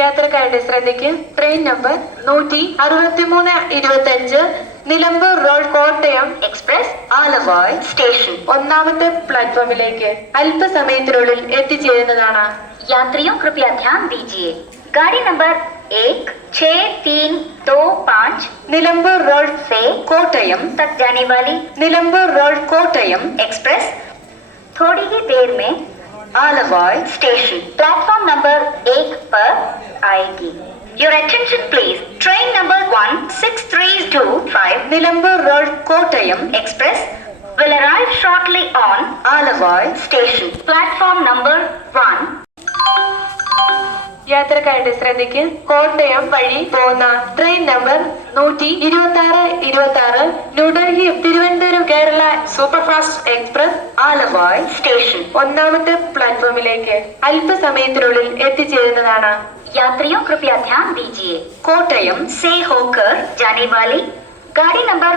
യാത്രക്കാരുടെ ശ്രദ്ധയ്ക്ക് train number 16325 Nilambur road Kottayam express Aluva station ഒന്നാമത്തെ പ്ലാറ്റ്ഫോമിലേക്ക് അല്പസമയത്തിനുള്ളിൽ എത്തിച്ചേരുന്നതാണ്. यात्रियों कृपया ध्यान दीजिए. गाड़ी नंबर 16325 निलंबूर रोड से कोट्टयम तक जाने वाली निलंबूर रोड कोट्टयम एक्सप्रेस थोड़ी ही देर में आलवा स्टेशन प्लेटफॉर्म नंबर 1 पर आएगी. Your attention please. Train number 16325 Nilambur road Kottayam express will arrive shortly on आलवा station platform number 1. യാത്രക്കാരുടെ ശ്രദ്ധയ്ക്ക് കോട്ടയം വഴി പോകുന്ന train number 12626 New Delhi Thiruvananthapuram Kerala superfast express Aluva station ഒന്നാമത്തെ പ്ലാറ്റ്ഫോമിലേക്ക് അല്പസമയത്തിനുള്ളിൽ എത്തിച്ചേരുന്നതാണ്. यात्रियों कृपया ध्यान दीजिए. कोट्टयम से होकर जाने वाली गाड़ी number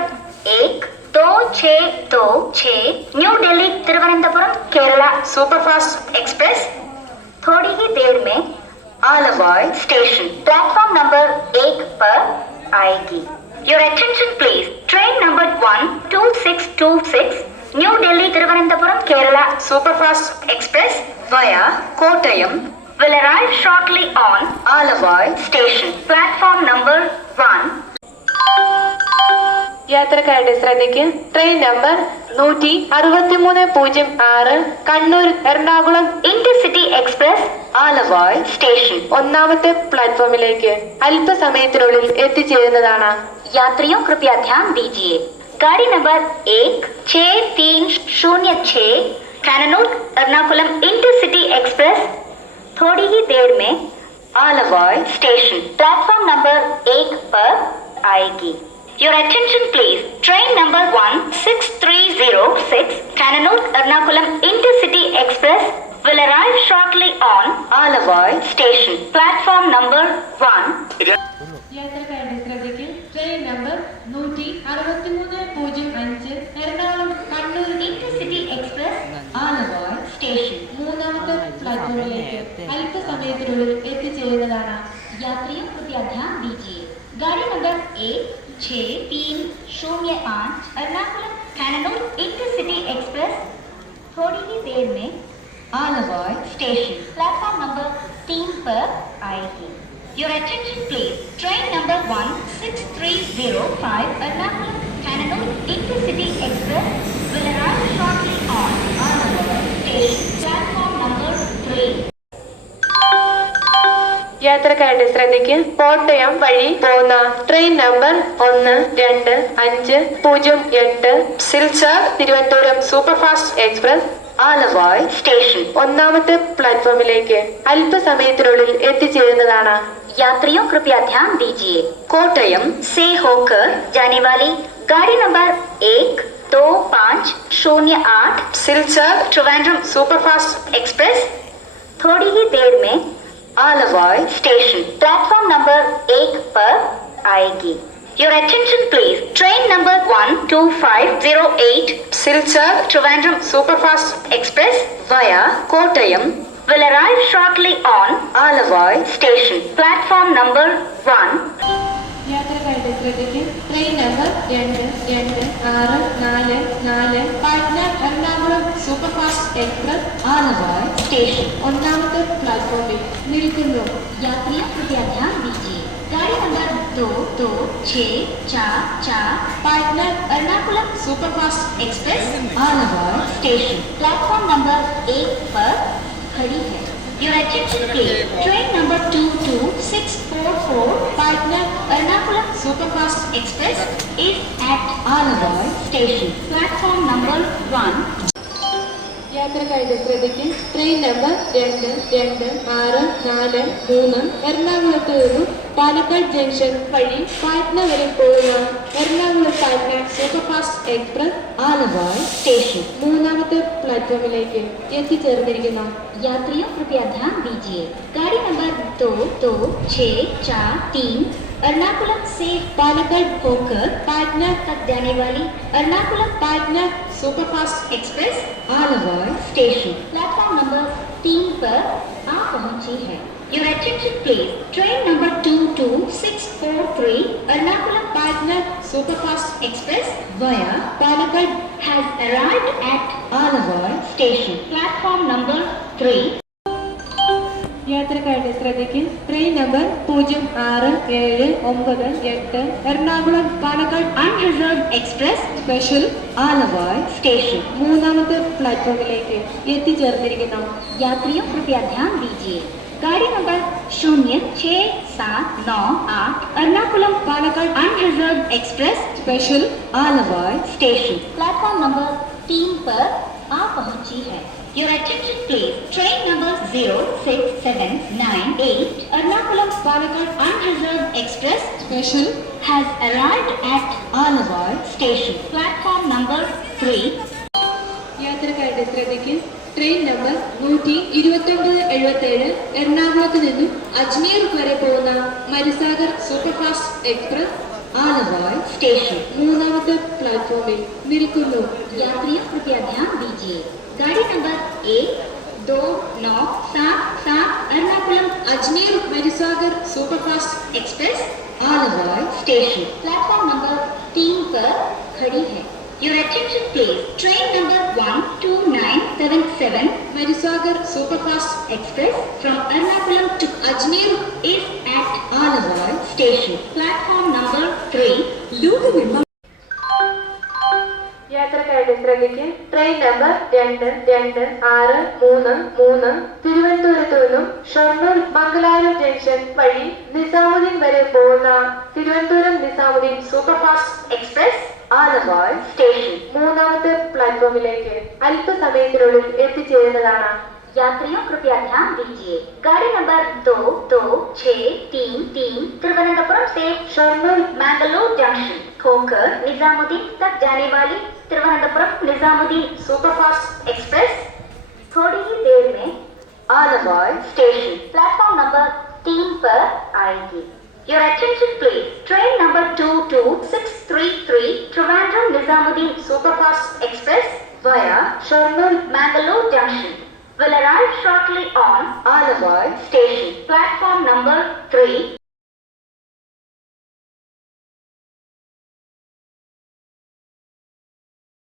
12626 new Delhi Thiruvananthapuram Kerala superfast express थोड़ी ही देर में आलवा स्टेशन प्लेटफॉर्म नंबर 1 पर आएगी. Your attention please. Train number 12626 new Delhi Thiruvananthapuram Kerala superfast express via Kottayam will arrive shortly on आलवा station platform number 1. യാത്രക്കാരുടെ ശ്രദ്ധയ്ക്ക് train number 16306 Kannur Ernakulam intercity express Aluva station ഒന്നാമത്തെ പ്ലാറ്റ്ഫോമിലേക്ക് അല്പസമയത്തിനുള്ളിൽ എത്തിച്ചേരുന്നതാണ്. यात्रियों कृपया ध्यान दीजिए. गाड़ी number 16306 Kannur Ernakulam intercity express थोड़ी ही देर में आलवा स्टेशन प्लेटफॉर्म नंबर 1 पर आएगी. Your attention please. Train number 16306 Kannur Ernakulam Intercity Express will arrive shortly on Aluva station platform number 1. യാത്രക്കാരുടെ ശ്രദ്ധയ്ക്ക് train number 16305 Ernakulam Kannur Intercity Express Aluva station മൂന്നാമത്തെ പ്ലാറ്റ്ഫോമിലേക്ക് അല്പസമയത്തിനുള്ളിൽ എത്തിച്ചേരുന്നതാണ്. यात्रियों कृपया ध्यान दीजिए. गाड़ी number 16308 Ernakulam kannur intercity express थोड़ी ही देर में ആലുവ स्टेशन प्लेटफॉर्म नंबर 3 पर आएगी. Your attention please. Train number 16305 Ernakulam Kannur Intercity Express will arrive shortly on Aronai station platform number 3. യാത്രക്കാരുടെ ശ്രദ്ധയ്ക്ക് കോട്ടയം വഴി പോകുന്ന train number 12508 Silchar Thiruvananthapuram superfast express Aluva station ഒന്നാമത്തെ പ്ലാറ്റ്ഫോമിലേക്ക് അല്പസമയത്തിനുള്ളിൽ എത്തിച്ചേരുന്നതാണ്. यात्रियों कृपया ध्यान दीजिए. കോട്ടയം से होकर जाने वाली गाड़ी number 12508 Silchar Trivandrum superfast express थोड़ी ही देर में ആലുവ स्टेशन प्लेटफॉर्म नंबर 1 पर आएगी. Your attention please. Train number 12508 Silchar Trivandrum superfast Express via Kottayam will arrive shortly on Aluva station platform number 1. യാത്രക്കാരുടെ ശ്രദ്ധയ്ക്ക് train number 22644 Patna Ernakulam superfast express Aluva station ഒന്നാമത്തെ പ്ലാറ്റ്ഫോമിൽ നിൽക്കുന്നു. यात्रियों कृपया ध्यान दीजिए. गाड़ी number 22644 Patna Ernakulam superfast express Aluva station platform number 1 पर खड़ी है. Your attention please. Train number 22644 पाट्ना Ernakulam superfast Express is at आलवा station platform number 1. യാത്രക്കാരുടെ ശ്രദ്ധയ്ക്ക് ട്രെയിൻ നമ്പർ 22643 എറണാകുളത്ത് നിന്നും പാലക്കാട് ജംഗ്ഷൻ വഴി പാട്ന വരെ പോകുന്ന Ernakulam Patna superfast express Aluva station മൂന്നാമത്തെ പ്ലാറ്റ്ഫോമിലേക്ക് എത്തിച്ചേർന്നിരിക്കുന്നു. यात्रियों कृपया ध्यान दीजिए. गाड़ी नंबर 22643 एर्नाकुलम से पालक्कड़ होकर पाटना तक जाने वाली Ernakulam Patna superfast express Aluva station platform number 3 पर आ पहुंची है. Your attention please. Train number 22643 Ernakulam Patna Superfast Express via Palakkad has arrived at Aluva station. Platform number 3. യാത്രക്കാരുടെ ശ്രദ്ധയ്ക്ക് train number 0679 Ernakulam Palakkad Unreserved Express special Aluva station. മൂന്നാമത്തെ പ്ലാറ്റ്ഫോമിലേക്ക് എത്തിച്ചേർന്നിരിക്കുന്നു. यात्रियों कृपया ध्यान दीजिए. गाड़ी number 06798 Ernakulam Palakkad unreserved express special Aluva station platform number 3 पर आ पहुंची है. Your attention please. Train number 06798 Ernakulam Palakkad Unreserved Express special has arrived at Aluva station. Platform number 3. യാത്രക്കാരുടെ ശ്രദ്ധയ്ക്ക് ട്രെയിൻ നമ്പർ 12977 എറണാകുളത്ത് നിന്നും അജ്മീർ വരെ പോകുന്ന Marusagar superfast express Aluva station മൂന്നാമത്തെ പ്ലാറ്റ്ഫോമിൽ നിൽക്കുന്നു. यात्रियों कृपया ध्यान दीजिए. गाड़ी number 12977 Ernakulam Ajmer Marusagar superfast express Aluva station platform number 3 पर खड़ी है. Your attention please. Train number 12977 Marusagar Superfast Express from Ernakulam to Ajmer is at Aluva station. Platform number 3. യാത്രക്കാരുടെ ശ്രദ്ധയ്ക്ക് ട്രെയിൻ നമ്പർ 2263 തിരുവനന്തപുരത്തു നിന്നും ഷൊർണൂർ മംഗലാപുരം ജംഗ്ഷൻ വഴി നിസാമുദ്ദീൻ വരെ പോകുന്ന Thiruvananthapuram Nizamuddin superfast Express Aluva station. മൂന്നാമത്തെ പ്ലാറ്റ്ഫോമിലേക്ക് അല്പസമയത്തിനുള്ളിൽ എത്തിച്ചേരുന്നതാണ്. यात्रियों कृपया ध्यान दीजिए. गाड़ी नंबर 22633 तिरुवनंतपुरम से ഷൊർണൂർ मैंगलोर जंक्शन होकर निजामुद्दीन तक जाने वाली तिरुवनंतपुरम निजामुद्दीन सुपरफास्ट एक्सप्रेस थोड़ी ही देर में आलवा स्टेशन प्लेटफॉर्म नंबर 3 पर आएगी. Your attention please. Train number 22633 Trivandrum Nizamuddin Superfast Express via Shoranur Mangalore Junction will arrive shortly on Aluva station. Platform number 3.